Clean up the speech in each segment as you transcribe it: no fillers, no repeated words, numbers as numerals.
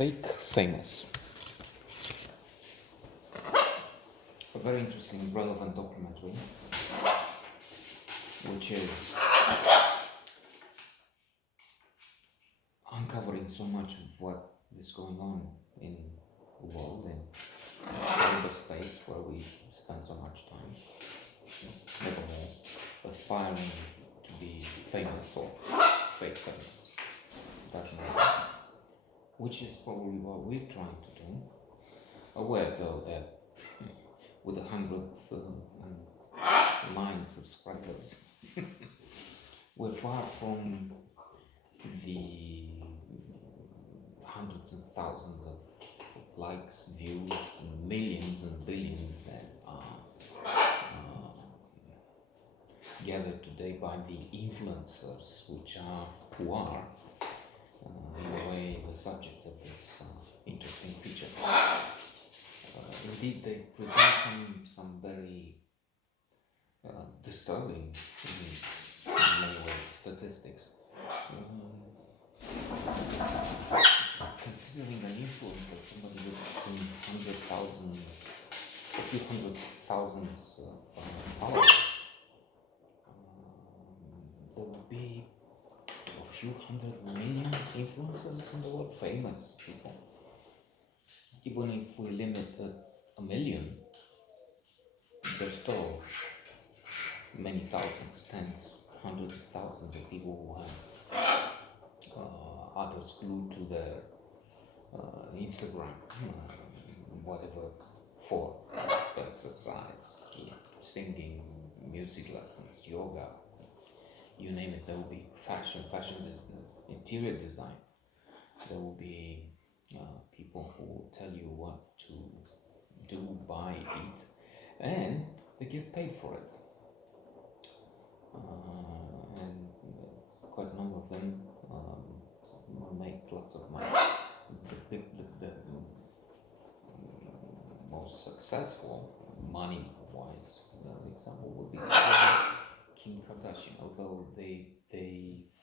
Fake famous. A very interesting, relevant documentary, which is uncovering so much of what is going on in the world, in cyberspace, where we spend so much time, nevermore aspiring to be famous or fake famous. Doesn't matter. Which is probably what we're trying to do. Aware though that with 109 subscribers, we're far from the hundreds of thousands of likes, views, and millions and billions that are gathered today by the influencers, who are in a way the subjects of this interesting feature. Indeed, they present some very disturbing in many ways statistics. Considering an influencer, somebody with some a few hundred thousands of followers, there will be a few 100 million influencers in the world, famous people. Even if we limit a million, there's still many thousands, tens, hundreds of thousands of people who have others glued to their Instagram, whatever, for exercise, to singing, music lessons, yoga, you name it. There will be fashion interior design. There will be people who will tell you what to do, buy, eat, and they get paid for it. And quite a number of them make lots of money. The most successful, money-wise, example would be Kim Kardashian. Although they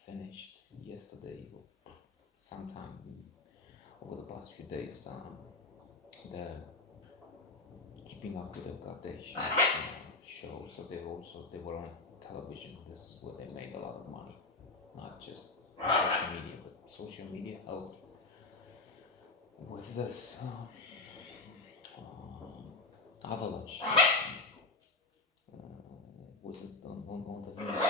finished yesterday, sometime over the past few days, they're keeping up with the Kardashian show. So they were on television. This is where they made a lot of money, not just social media, but social media helped with this avalanche. Wasn't on the news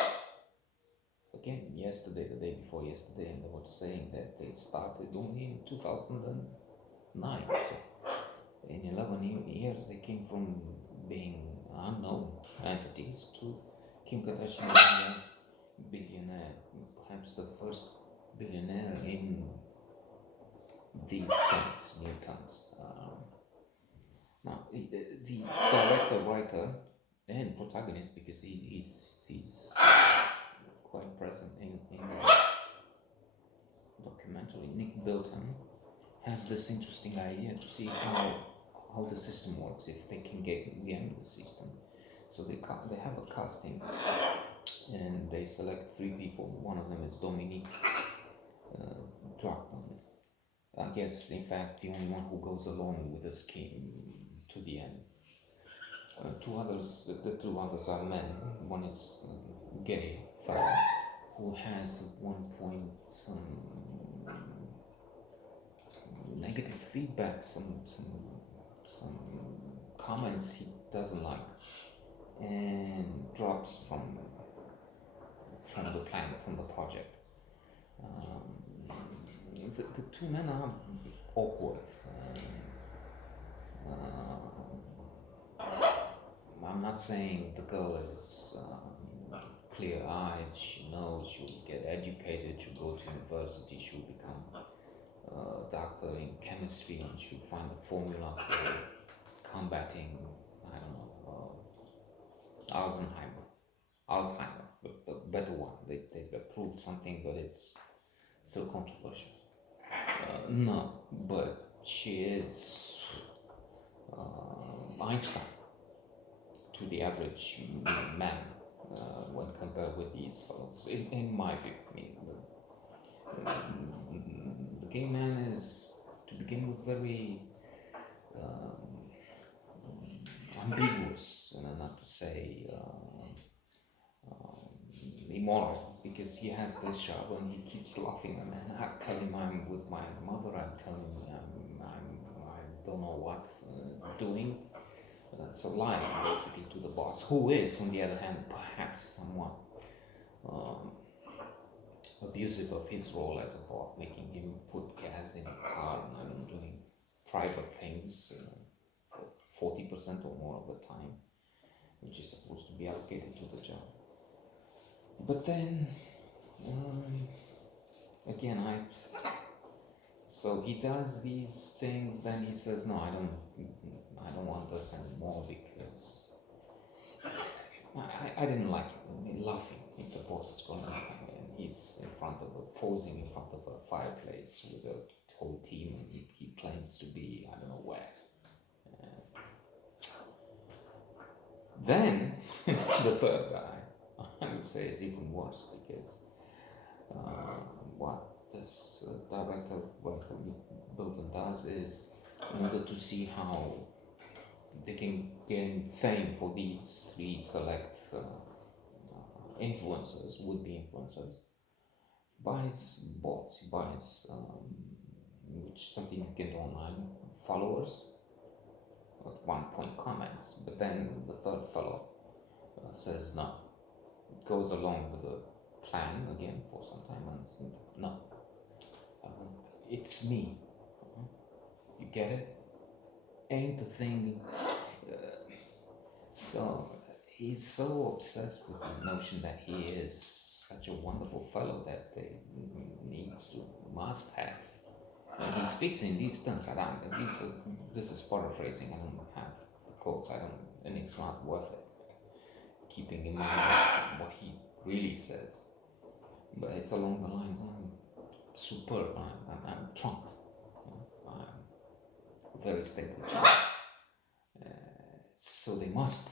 again yesterday, the day before yesterday, and they were saying that they started only in 2009. So in 11 years, they came from being unknown entities to Kim Kardashian being a billionaire, perhaps the first billionaire in these times, new times. Now, the director, writer, and protagonist, because he's quite present in the documentary, Nick Bilton, has this interesting idea to see how the system works, if they can game the system. So they have a casting, and they select 3 people. One of them is Dominique Druckmann. I guess, in fact, the only one who goes along with the scheme to the end. The 2 others are men. One is gay fellow who has at one point some negative feedback, some comments he doesn't like, and drops from the plan, from the project. The 2 men are awkward. I'm not saying the girl is clear-eyed. She knows she'll get educated, she'll go to university, she'll become a doctor in chemistry, and she'll find the formula for combating, I don't know, Alzheimer, the better one. They've approved something, but it's still controversial. No, but she is Einstein to the average man when compared with these fellows, in my view. I mean, the gay man is to be became very um, ambiguous, not to say immoral, because he has this job and he keeps laughing. And I tell him I'm with my mother. I tell him I don't know what doing. So lying basically to the boss, who is, on the other hand, perhaps somewhat um, abusive of his role as a boss, making him put gas in a car and doing private things 40% or more of the time, which is supposed to be allocated to the job. But then, again, so he does these things. Then he says, "No, I don't want this anymore because I didn't like it." I mean, laughing if the boss is going and he's posing in front of a fireplace with a whole team, and he claims to be I don't know where. Then the third guy, I would say, is even worse because what this director Bilton does is, in order to see how they can gain fame for these three select influencers, would-be influencers, buys bots, he buys, which is something you get online, followers, at one point comments, but then the third fellow says no, goes along with the plan again for some time and says, no, it's me. You get it? Ain't the thing. So he's so obsessed with the notion that he is such a wonderful fellow that they needs to must have. And he speaks in these terms. This is paraphrasing. I don't have the quotes. And it's not worth it. Keeping in mind what he really says, but it's along the lines, I'm superb. I'm Trump. I'm very stable Charles. So they must.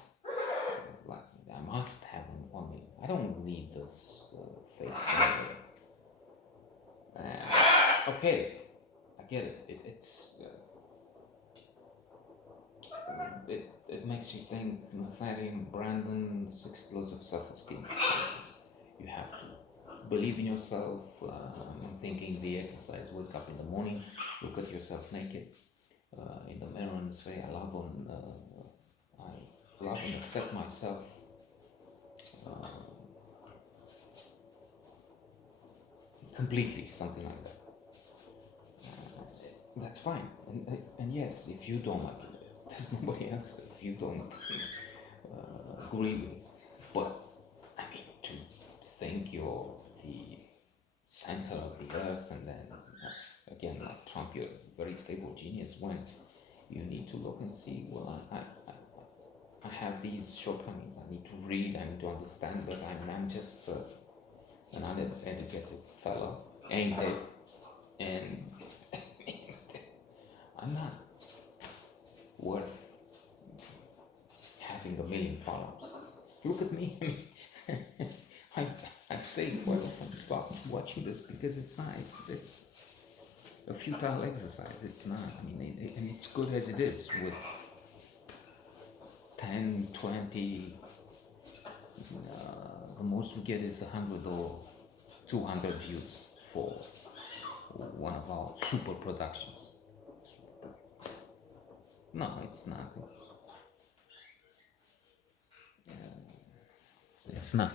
I must have him on me. I don't need this fake thing. Okay, I get it. It makes you think, Nathaniel Brandon, this explosive self-esteem. You have to believe in yourself. I'm thinking the exercise, wake up in the morning, look at yourself naked in the mirror and say, I love and accept myself. Completely, something like that. That's fine. And yes, if you don't like it, there's nobody else. If you don't agree with it, but I mean, to think you're the center of the earth, and then again, like Trump, you're a very stable genius, when you need to look and see, well, I have these shortcomings. I need to read, I need to understand, but I'm just an uneducated fellow, ain't it? And I'm not worth having 1 million followers. Look at me. I say quite often, stop watching this, because it's not. It's a futile exercise. It's not. I mean, and it's good as it is with 10, 20. The most we get is 100 or 200 views for one of our super productions. No, it's not. It's not.